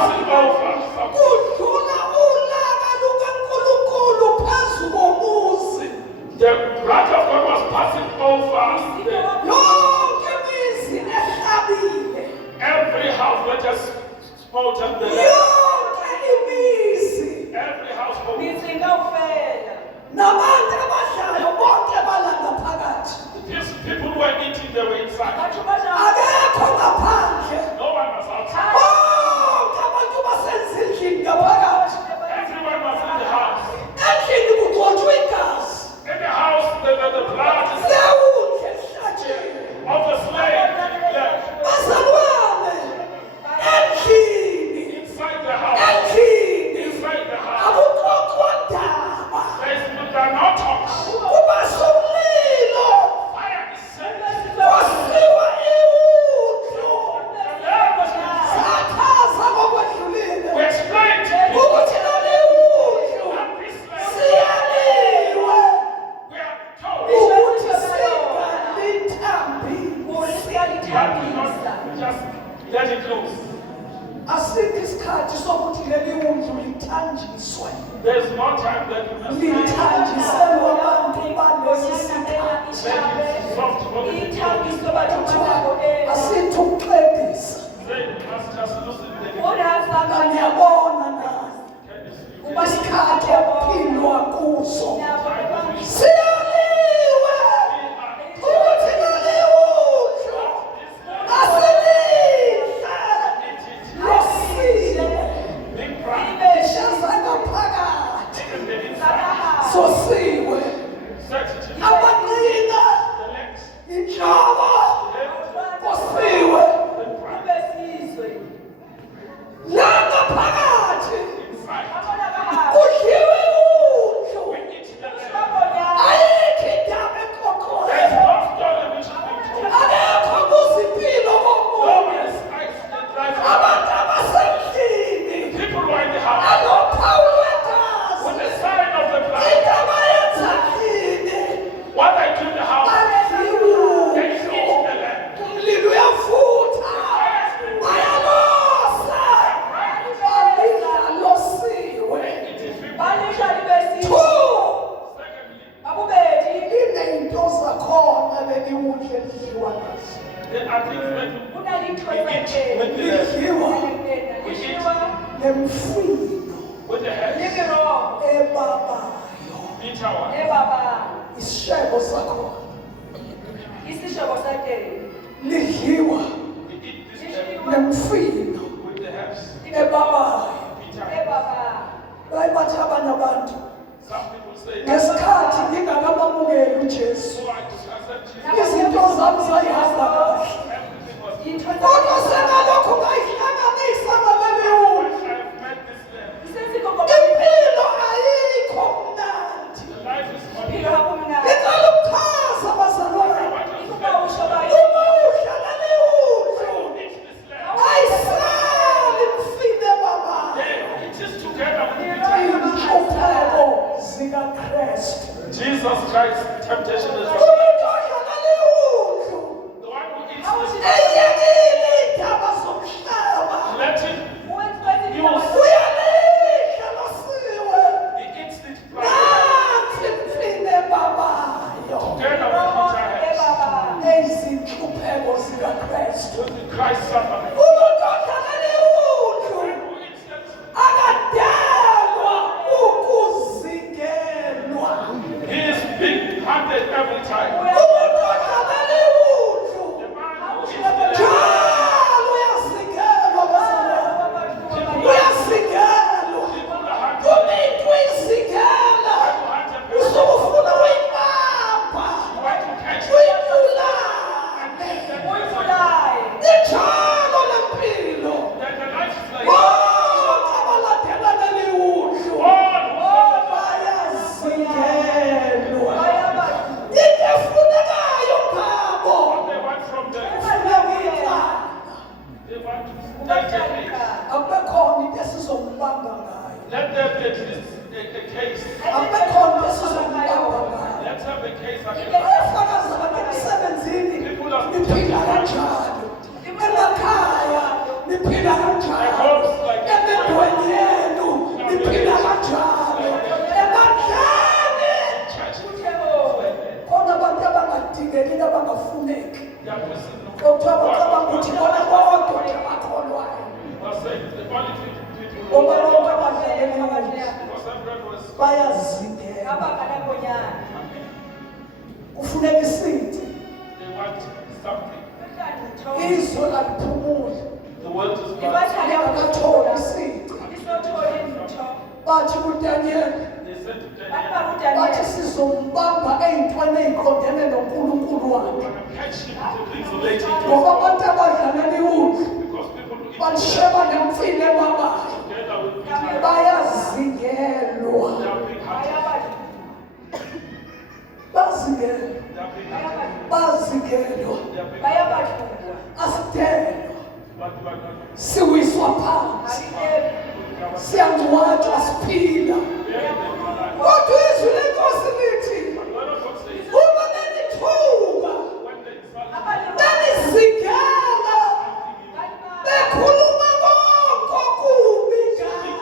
passing over. The wrath of God was passing over. Every house that just smote and the every household. The people who were eating, they were inside. No one was outside. Everyone was in the house. In the house, the blood of the slave left. Inside the house. Inside the house. There are no talks. Fire is set. We explained to people. Let it loose. There's no time that you must let it soft for the people. Say, you must just loosen the Jesus Christ, temptation is the one who eats let him use. He eats it together with Christ suffering. He is big-handed every time. Let there be a case. Let's have a case. People are I hope like Kufuneka isithi. They want something. Izwe aliphumule. The world is Akathola isithi. Bathi kuDaniel. They said to Daniel, Bathi sizombamba ey'ntweni ey'qondene noNkulunkulu wakhe. we're going to catch him to things relating to Ngoba us. abantu abadlalela iwundlu Because people who eat balisheba nemfile babayo. together with Peter, Bayazingelwa. they are big hearted. Bazingelwa. They are big hearted. Bazingelwa. They are big hearted. Asidelwa. But we are not. Siwiswa phansi. Siyangcwatshwa siphila. Kodwa izwi lenkosi lithi A lot of folks say, uma benithuka when they start benizingela bekhuluma konke okubi ngani.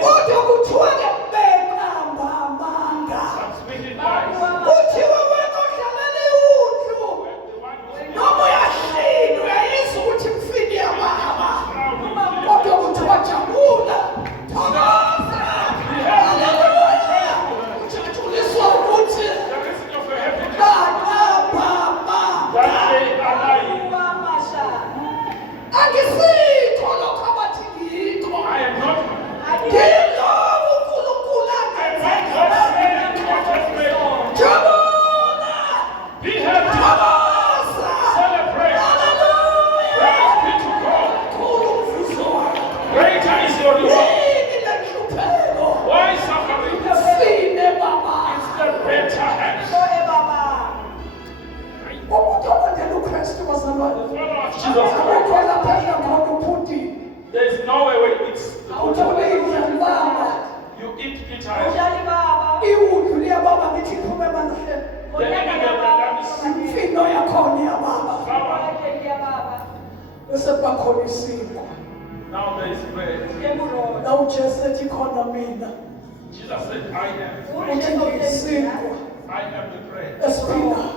Kodwa kuthiwa-ke beqamba amanga. speaking lies, Kuthiwa wena odlalela iwundlu noma uyashindwa uyayizwa ukuthi mfini yababa. Kodwa kuthiwa jabula, thokoza, haleluya. Ujatshuliswa ukuthi the reason of your happiness, baqamba amanga. that they are lying. Angisikho lokho abathi ngikho. I am not. Ngilobo uNkulunkulu angenza. Jabula, Be happy. thokoza, Celebrate. haleluya. Praise be to God. Mkhulu umvuzo wakho. Greater is your reward. Yini le nhlupheko? Why suffering? Sine baba. The better hands. Umuntu olandela uKristu bazalwane. Follow of Jesus Christ. Akukho lapha khona uphutini. There is no way where it's the food. Awutholile baba. You eat bitter. Iwundlu liyababa ngithi iphume emanzini. The enemy of the land is Imfino yakhona iyababa. sour. Bese bakhona isinkwa. Now there is bread. Na uJesu ethi khona mina. Jesus said, I am. Uthi ngiyisinkwa I am the bread. esiphilayo.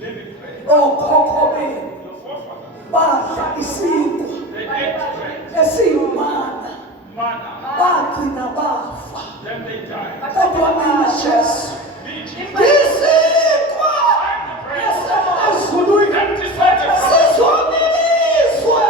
Living bread. Okhokho benu Your forefathers, badla isinkwa they ate bread. esiyimana. Manna. Bagcina bafa. Then they died. Kodwa mina Jesu Me, Jesus. ngisinkwa I'm the bread. ezulwini. Empty sentence. Sizomiliswe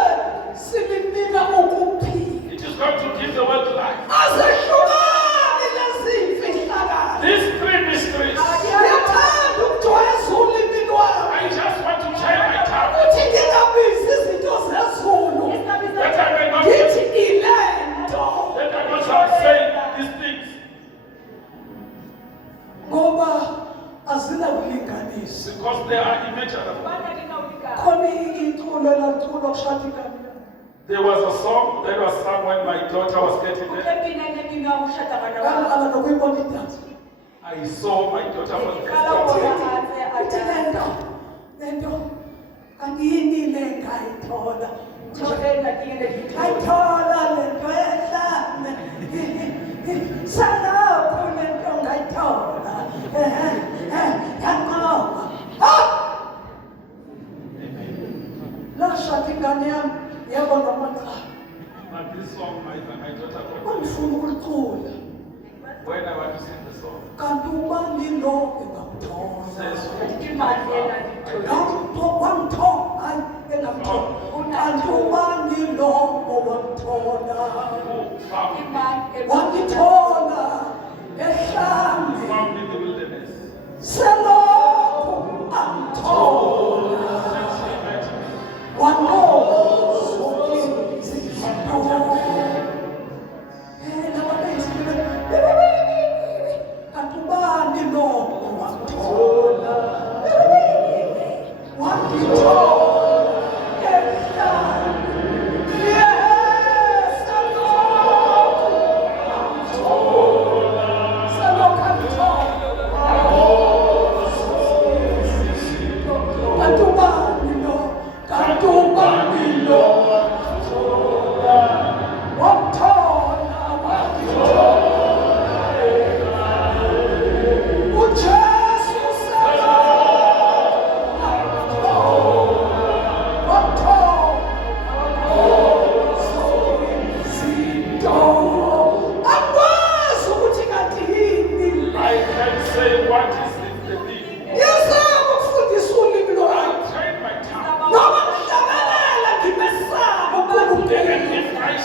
silinika ukuphila. It is going to give the world life. Azehlukane lezimfihlakalo. These three mysteries. Ngiyathanda ukujwayeza ulimini wami. I just want to change my tongue. Uthi ngingabizi izinto zezulu. That I may not Ngithi ilento. that I must have said these things. Ngoba azinakulinganisa. Because they are immeasurable. Khona iculo laculwa kushada igama. There was a song that was sung when my daughter was getting there. Ngaqala nokuyibona idansi. I saw my daughter for the first time. Ithi lento angiyini le ngayithola. Ngayithola lento ehlane. Salapho lento ngayithola. Yanqoba. Lashada ingane yami yabona amaqala. And this song, my daughter got Bangifuna ukulicula. when I want to sing the song. Kanti ubani lo engamthola. Says, Kanti ubani lo owamthola. who found Wangithola ehlane. found in the wilderness. Selokhu amthola. Since he met me. Wanqoba kanti ubani lo owamthola. Wangithola ehlane. Yes, selokhu amthola. Kanti ubani lo, kanti ubani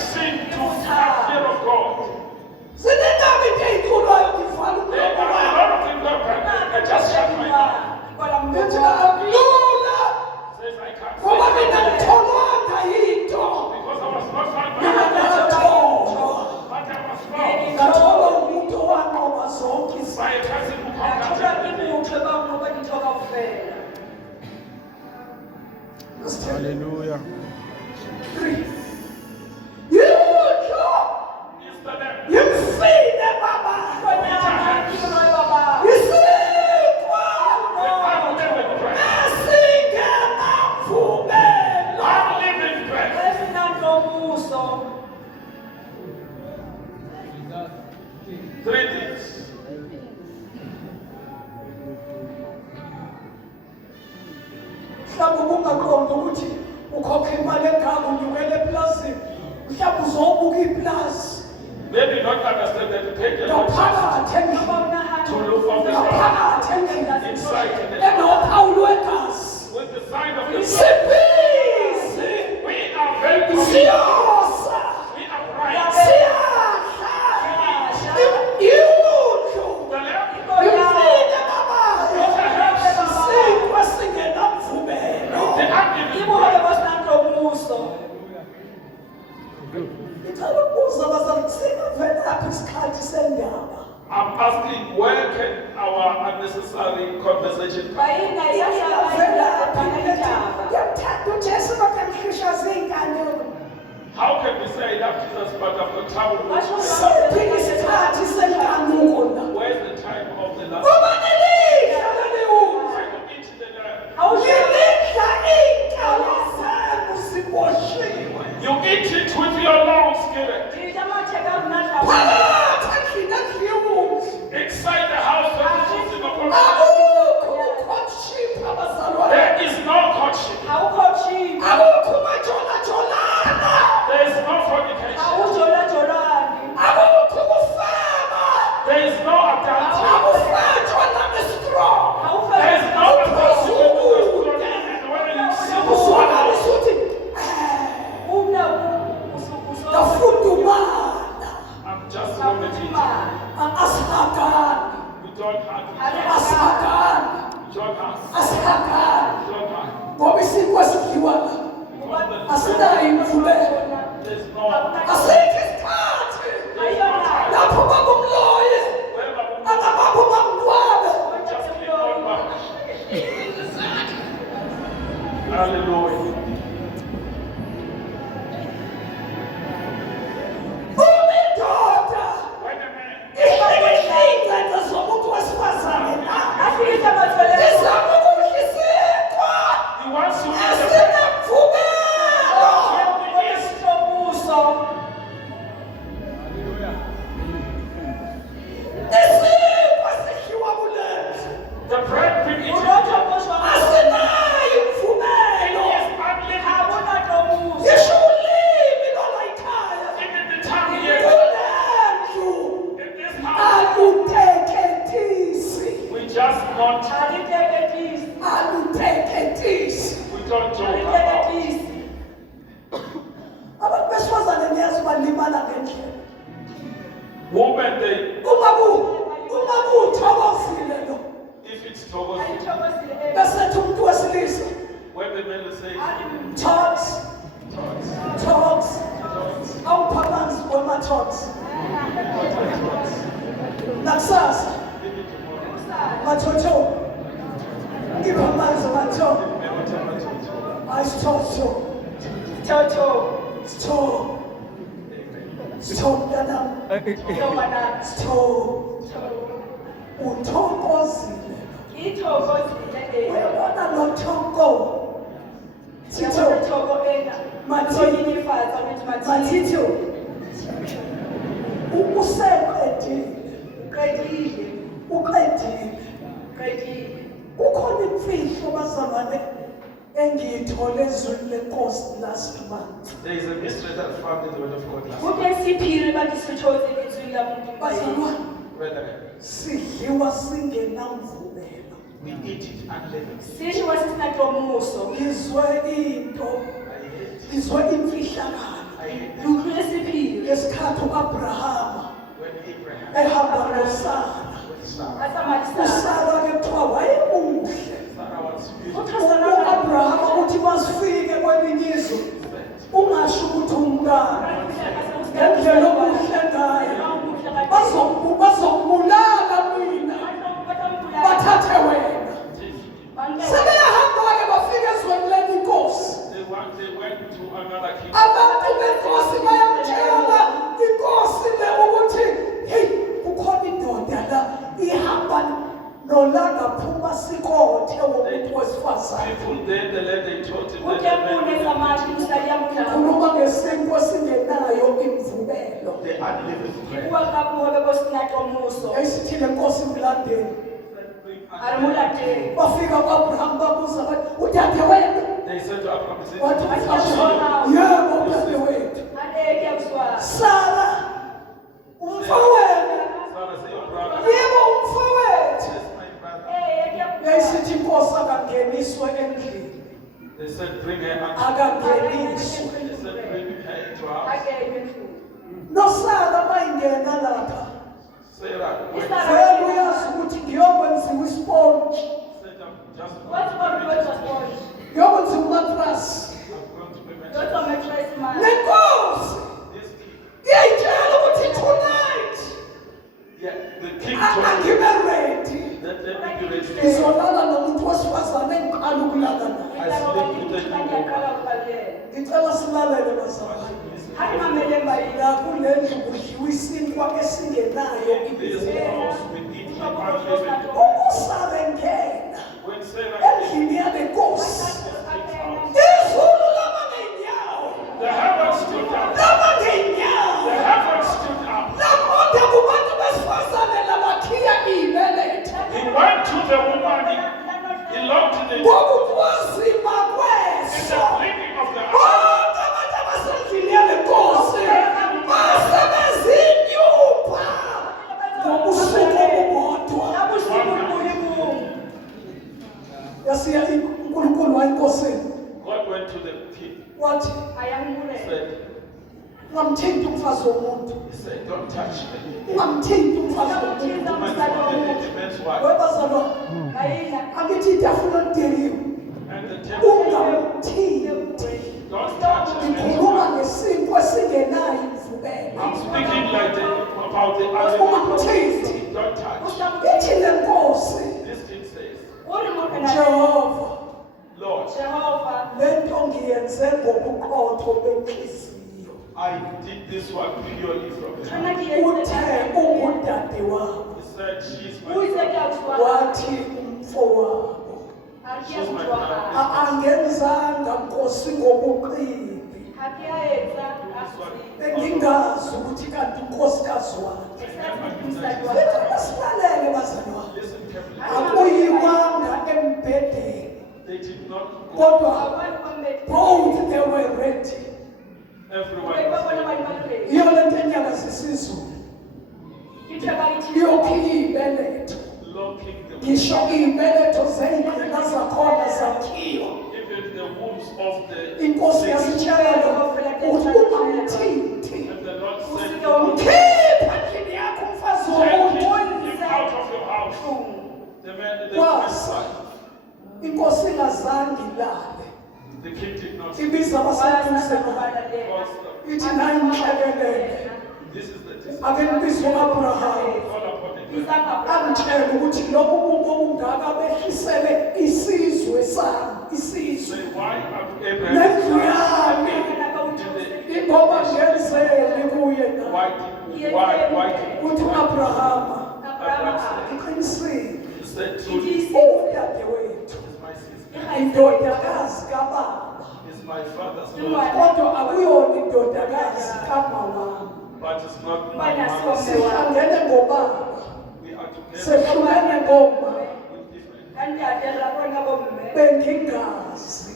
sin to have fear of God. Zinengabi into ey'khulwayo ngivala There umlomo are a wami. lot of things that I just shut my mouth. Ngithi akulula Says I can't ngoba say mina it ngitholwanga yinto. because I was not found by Mina God, ngatholwa. but I was found Ngatholwa umuntu owanqoba zonke izinto. by a person who conquered everything. Hallelujah. 3. Yutho Is the name. yimfine baba. Isikwa I'm living bread. esingenamvubelo. I'm living bread. 3 things. Mhlawumbe ubungaqondi ukuthi ukhokha imali engaka unyukele epulazini. Mhlawumbe uzobuka iplazi Maybe not understand that you take a lot ngaphakathi endlini. to look for the God Ngaphakathi endlini. inside the Enophawu lwegazi. with the sign of the blood. Sibhizi. We are very good. Siyosa. We are right. Siyadla. Yutho. The left. Yimfine babayo. Isikwa singenamvubelo. The unbelief. Ngicela ukubuza abazali, singavelaphi isikhathi sendaba? I'm asking, where can our unnecessary conversation come? Ngiyakuthanda uJesu kodwa ngihlushwa zingane. How can we say that Jesus but I've got trouble with Siphi isikhathi senkanuko na? where's the time of the last? Ngoba nelidla leliwuza. When you eat the lamb, Ngilidla iinkawu zenu ziboshiwe. you eat it with your long spirit. Phakathi endlini ekuyibunzi. Inside the house of the system of God, Akukho courtship abazalwane. there is no courtship. Akukho majolajolana. There is no fornication. Akukho kufeba. There is no adultery. Akufanjwa nami-strong. There is no adultery. When you see Uzwakalisa ukuthi ngafudumala. I'm just vomiting. Asihagani. We don't have it. Asihagani. We don't have it. Asihagani. We don't have Ngoba isikwa sidliwana. it. Asinayo imvubelo. There's no Asikho isikhathi lapho babumloye. Angabapho bamntwana. just keep on back. Hallelujah. Umindoda. When a man Ingqengqe zomuntu wesifazane na. Izama ukudlisikwa. he wants to eat the Esinamvubelo. Isikwa sidliwa kulendlu. the bread we eat, Asinayo imvubelo. it is unlimited. Ngisho ulimi lona ekhaya. Even the tongue here Kulendlu in this house, aluteketisi. we just not, Aluteketisi. we don't joke about. Abantu besifazane niyazi balimala ngendlela. Women, they, Uma kuthokozile lo. if it's trouble, Besethu umuntu wesilisa. when the men say, Talks. Awuphamanzi kwema-talks. Nakusasa. Mathotho. Ngipha amanzi amathotho. Hayi sithotho. Sitho mntanami. Sitho. Uthokozile. Uyabona lo thoko. Sitho. Mathitho. Uqedile. Ukhona imfihlo bazalwane engiyithole ezweni lenkosi last month. there is a mystery that found in the word of God last Bazalwane Brethren, sidliwa singenamvubelo. we eat it unlimited. Ngizwe into, ngizwe imfihlakalo. I Ukhule siphile. ngesikhathi uAbrahama when Abraham ehamba noSara. with Sarah, Asamalisana. uSara ke kuthiwa wayemuhle. Sarah was beautiful. uAbrahama ukuthi masifike kwelinye izwe ungasho ukuthi umkani ngendlela omuhle ngayo bazombulala mina bathathe wena. Sebeyahamba-ke bafika ezweni lenkosi. They went to another king. Abantu benkosi bayamtshela inkosi le ukuthi hey kukhona indoda la ihamba nolanga phuma sikothe womuntu wesifazane. People then they told him that Khuluma ngesinkwa singenayo imvubelo. the unlimited bread. Esithi le nkosi mlandeni. Bafika kwaAbraham babuza bathi udadewethu. They said to Abraham, Wathi "This is yebo udadewethu. Sara umfowethu. Sarah, say your brother. Yebo umfowethu. Yes, my brother." Yayisithi inkosi akangeniswe endlini. They said, bring her unto Akangeniswe. They said, bring her into our house. noSara bayingena lapha. Sarah went. Vele uyazi ukuthi ngiyokwenziwa isponji. Said, "I'm just Ngiyokwenziwa umatras. I'm going to be my Nenkosi This king. iyayitshela ukuthi tonight Yeah, the king told him angibe ready. that let me be ready. Ngizolala nomuntu wesifazane engiqala ukulala naye. Ngicela silalele bazalwane. La kulendlu kudliwa isinkwa esingenayo This ibizelo. house we eat unlimited. uSara engena When Sarah endlini yalenkosi. came, Izulu lama ngeenyawo. the heavens stood up. Lama ngeenyawo. The heavens stood up. Lakude kubantu besifazane labakhiya iyibelethe. He went to the woman. He looked in the Ngokuthi wazima kweso. blinking of the eye. Bonke abantu abasendlini yalenkosi basebezinyupha ngobusuku obubodwa. Yasiya uNkulunkulu wayenkosini God went to the king. wathi Said, ungamthinti umfazi womuntu. he said, don't touch me. Ungamthinti umfazi womuntu. The man's wife. Webazalwane angithi itafula lideliwe. And the temple. Ungamthinti. Don't touch the man's Ngikhuluma wife. ngesinkwa esingenayo imvubelo. I'm speaking like about the Ungamthinti. Don't touch. Ithi le nkosi This king says, Jehova Lord, le nto ngiyenze ngobuqotho benhliziyo. I did this one purely from the heart. Uthe ungudade wabo He said, she's my wathi umfowabo. Angenzanga nkosi ngobuqili. Bengingazi ukuthi kanti unkosikazi wakhe. Ngicela silalele bazalwane. Listen carefully. Akuyiwanga embhedeni. They did not go. Kodwa both they were ready. Everyone was there. Iyo lento enyaka zisizwe. Iyokhiya iyibeletho. Locking the Ngisho iyibeletho zey'ngqina zakhona zakhiwa. even the wombs of the Inkosi yasitshela ukuthi ungamthinti. and the Lord said, Khipha endlini yakho umfazi take womuntu. him out of your house. The man, the Kwasa. son, Inkosi ingazange ilale. the king did not say, Ibiza abaseduze nayo. "Because Ithi nayi ngixelelele. this is the decision. Ake nibizwe uAbraham. Call upon the king." Amtshela ukuthi lobu buntu obungaka behlisele isizwe sami, isizwe. Say, why have Abraham Nendlu yami ingoba ngenzele kuye na. why Uthi uAbrahama Abraham said, iqinisile. he said truly, Udadewethu is my sister, indodakazi kababa. is my father's daughter, Kodwa akuyona indodakazi kamawami. but it's not my mother's. Sihlangene ngobaba. We are together Sehlukene ngoma. with different. Bengingazi.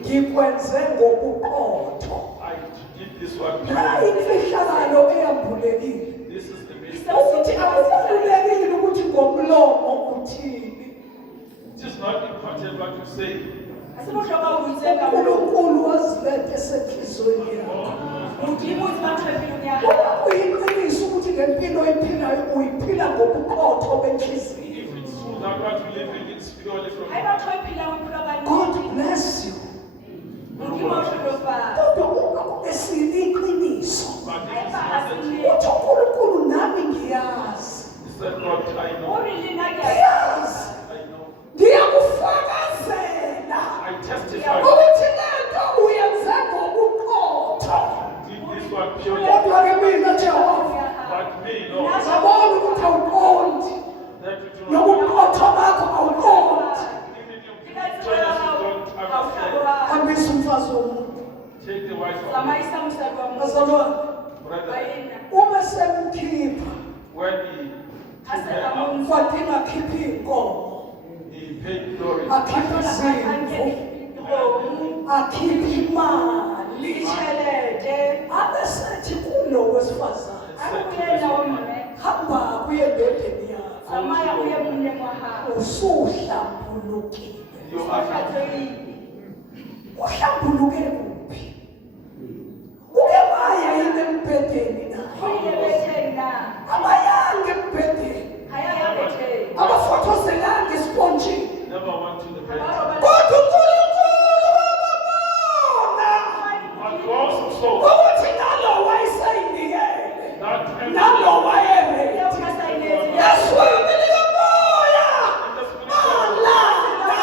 Ngikwenze ngobuqotho. I did this one. Hayi imfihlakalo eyambulekile. This is the mystery. Ukuthi akubalulekile ukuthi ngomlomo uthini. It is not important what you say. uNkulunkulu wazile isikete esenhliziyweni yakho. Modimo o tseba ntho e pelong ya Uma hao. kuyiqiniso ukuthi le mpilo oyiphilayo uyiphila ngobuqotho benhliziyo. If it's true that what we live in is purely from Ha eba ntho e phelang bophelo ba God nnete. bless you. Modimo o hlohonolofatse. Kodwa uma esiliqiniso but Ha it is eba ha not se the truth. nnete. uthi uNkulunkulu nami ngiyazi. He said, God, I O know. re le nna ke a Ngiyazi. I know. Ngiyakufakazela I testify. ukuthi lento uyenze ngobuqotho. Did this one purely. Kodwa ke mina Jehova But me, Lord, ngiyabona ukuthi awuqondi that you do not. nobuqotho bakho awuqondi. Even your children don't understand. Hambisa umfazi womuntu. Take the wife of me. Tsamaisa mosadi wa motho. Bazalwane, Brother, Baena. uma semkhipha when he Ha se took her a out, mo kwadinga khipha iy'nkomo, he paid glory. akhipha ntsha. izimvu, Dikgomo, akhipha imali. ditjhelete. Abesethi kulo wesifazane, Ha re o yena wa mme. hamba kuye endodeni yakho, Tsamaya o ye monneng wa hao. usuhlambulukile. You O are hlatswehile. Uhlambuluke kuphi? Uke waya yini embhedeni O naye? ile betheng na? Abayanga embhedeni, Ha ya ya betheng. abafothozelanga esponjini. never went to the Ha bed. ba robala. Kodwa uNkulunkulu wababona But you also saw ukuthi nalo wayesayinikele, that nalo everything wayeredi. Ya o ka saenetse. Yesu wami likamoya, in the spiritual alala.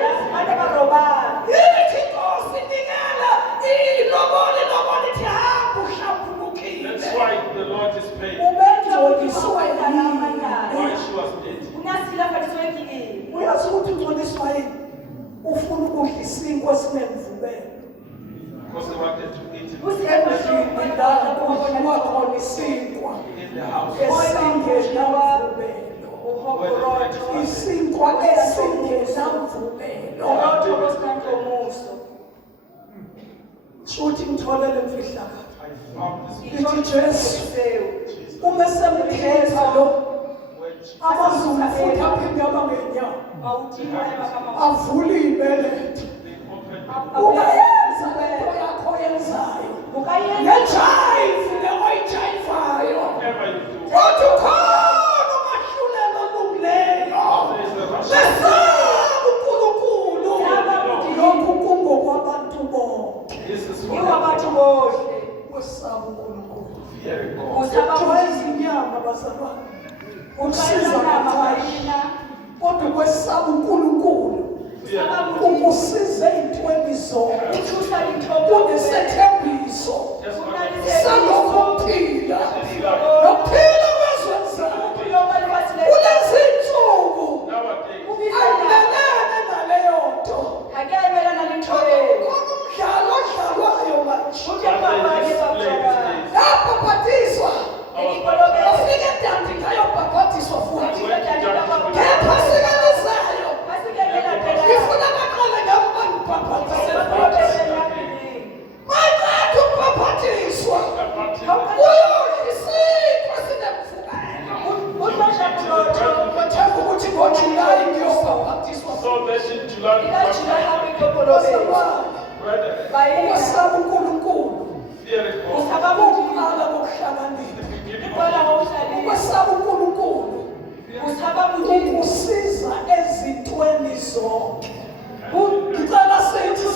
Ya, ba ne ba robala. Yithi Nkosi nikela ilobole ithi hamba uhlambulukile. That's why the Lord is paying. Ubengcoliswe yini? Why she was dead. O ne a silafaditswe ke eng? Uyazi ukuthi ungcoliswa yini? Ufuna ukudla isinkwa esinemvubelo. Because they wanted to eat O it se Endlini la kudliwa khona isinkwa in the house. esingenamvubelo. Uhoporoto. Isinkwa esingenamvubelo. Borotho bo senang tlomoso. Shuthi ngitholele imfihlakalo. I found this Ithi Jesu, Seo. uma semkhetha lo, when she amazulu futhi aphinde abangenyawo, Maudimo a ema ka maoto. avule ibeletho. they opened Ungayenza lento yakho oyenzayo. O ka etsa Nejayivu le oyijayivayo. whatever you do. Kodwa ukhona umahlulelo olungileyo. There is a rush. Mesaba uNkulunkulu. Lokhu kungokwabantu bonke. This is ke wa for batho bohle. Wesaba uNkulunkulu. fearing O God. tshaba Ujwayeza Modimo. inyama bazalwane. O Usiza tlwaela nama kancane. marina. Kodwa kwesaba uNkulunkulu. O tshaba Modimo. Ukusiza ey'ntweni zonke. O thusa dintho kaofela. Kunesethembiso Just O what na le I tshepiso. salokuphila. O Nokuphila kwezwenzalo. bophelo ba lefatshe le- Kulezi nsuku nowadays. O bitsa nako. ayimelene naleyo nto. Ha ke a emelana le ntho eo. Kukhona umdlalo odlalwayo manje. Ho teng papadi e bapalwang. Yabhabhatiswa. Dikolobeng. Ufike dandi ngayobhabhatiswa futhi. Ufike dandi ngayobhabhatiswa. Kepha sikanisayo. Ha se ke ke latela. Ngifuna baqale ngami bangibhabhathise. Baphathela peleng. Mayekade ukubhabhatiswa. Baptism. Uyoyisikwa sinemvubelo. O tlo shapolotho. Bathemba ukuthi ngoJulayi ngiyobhabhatiswa. So then in July, Ke ka July ha re tlo kolobetswa. brother, Baena. Ukwesaba uNkulunkulu. fearing O God. tshaba Modimo. Ukuqala kokuhlakanipha. The beginning Iqala of ngokuhlakanipha. Ukwesaba uNkulunkulu. O tshaba Modimo. Ukusiza ezintweni zonke. Ngicela sethu